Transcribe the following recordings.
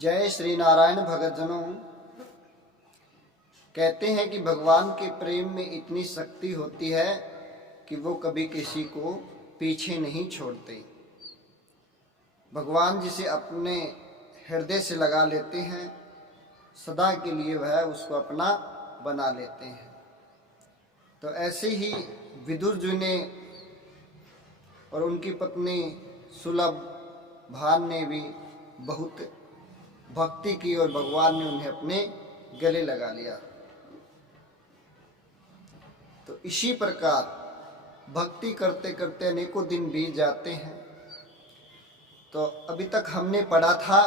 जय श्री नारायण भगतजनों। कहते हैं कि भगवान के प्रेम में इतनी शक्ति होती है कि वो कभी किसी को पीछे नहीं छोड़ते। भगवान जिसे अपने हृदय से लगा लेते हैं, सदा के लिए वह उसको अपना बना लेते हैं। तो ऐसे ही विदुर जी ने और उनकी पत्नी सुलभ भान ने भी बहुत भक्ति की और भगवान ने उन्हें अपने गले लगा लिया। तो इसी प्रकार भक्ति करते करते अनेकों दिन बीत जाते हैं। तो अभी तक हमने पढ़ा था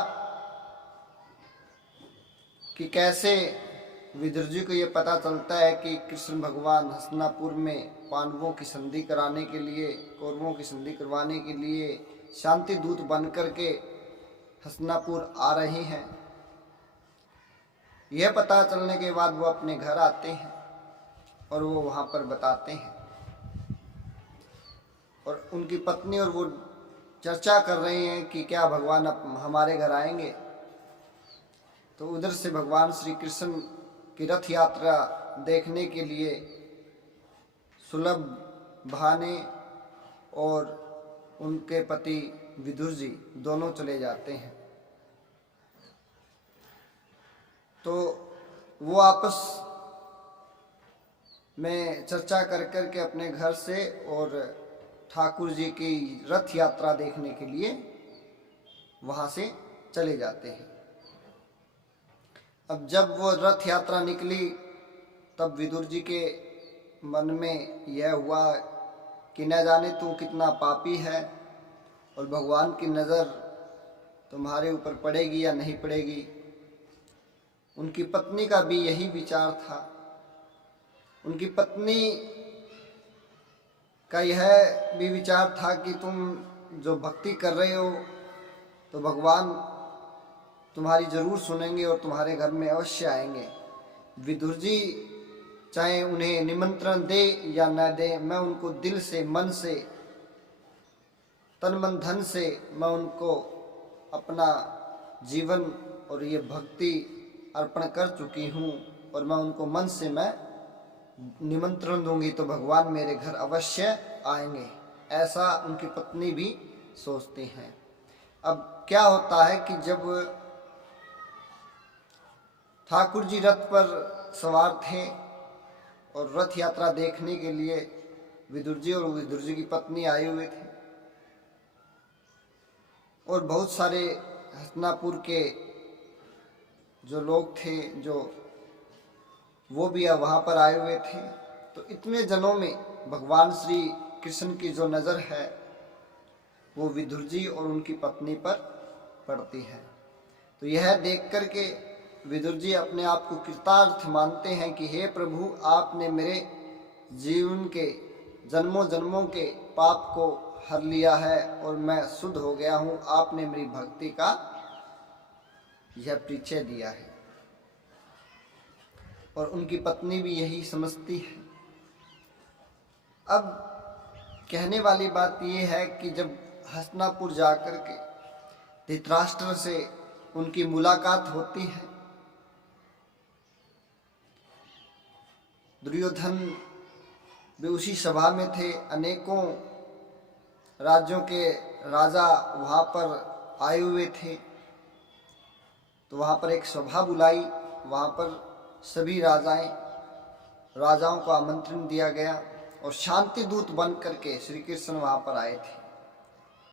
कि कैसे विदुर जी को ये पता चलता है कि कृष्ण भगवान हस्तिनापुर में पांडवों की संधि कराने के लिए, कौरवों की संधि करवाने के लिए शांति दूत बन करके हस्तिनापुर आ रहे हैं। यह पता चलने के बाद वो अपने घर आते हैं और वो वहाँ पर बताते हैं और उनकी पत्नी और वो चर्चा कर रहे हैं कि क्या भगवान अब हमारे घर आएंगे। तो उधर से भगवान श्री कृष्ण की रथ यात्रा देखने के लिए सुलभ भाने और उनके पति विदुर जी दोनों चले जाते हैं। तो वो आपस में चर्चा कर कर के अपने घर से और ठाकुर जी की रथ यात्रा देखने के लिए वहाँ से चले जाते हैं। अब जब वो रथ यात्रा निकली तब विदुर जी के मन में यह हुआ कि न जाने तू कितना पापी है और भगवान की नज़र तुम्हारे ऊपर पड़ेगी या नहीं पड़ेगी। उनकी पत्नी का भी यही विचार था। उनकी पत्नी का यह भी विचार था कि तुम जो भक्ति कर रहे हो तो भगवान तुम्हारी जरूर सुनेंगे और तुम्हारे घर में अवश्य आएंगे। विदुर जी चाहे उन्हें निमंत्रण दे या न दे, मैं उनको दिल से, मन से, तन मन धन से मैं उनको अपना जीवन और ये भक्ति अर्पण कर चुकी हूँ और मैं उनको मन से मैं निमंत्रण दूंगी तो भगवान मेरे घर अवश्य आएंगे। ऐसा उनकी पत्नी भी सोचती हैं। अब क्या होता है कि जब ठाकुर जी रथ पर सवार थे और रथ यात्रा देखने के लिए विदुर जी और विदुर जी की पत्नी आए हुए थे और बहुत सारे हस्तिनापुर के जो लोग थे जो वो भी वहाँ पर आए हुए थे। तो इतने जनों में भगवान श्री कृष्ण की जो नज़र है वो विदुर जी और उनकी पत्नी पर पड़ती है। तो यह देख कर के विदुर जी अपने आप को कृतार्थ मानते हैं कि हे प्रभु, आपने मेरे जीवन के जन्मों जन्मों के पाप को हर लिया है और मैं शुद्ध हो गया हूँ। आपने मेरी भक्ति का यह परिचय दिया है। और उनकी पत्नी भी यही समझती है। अब कहने वाली बात यह है कि जब हस्तिनापुर जाकर के धृतराष्ट्र से उनकी मुलाकात होती है, दुर्योधन भी उसी सभा में थे। अनेकों राज्यों के राजा वहाँ पर आए हुए थे। तो वहाँ पर एक सभा बुलाई, वहाँ पर सभी राजाओं को आमंत्रण दिया गया और शांति दूत बन करके श्री कृष्ण वहाँ पर आए थे।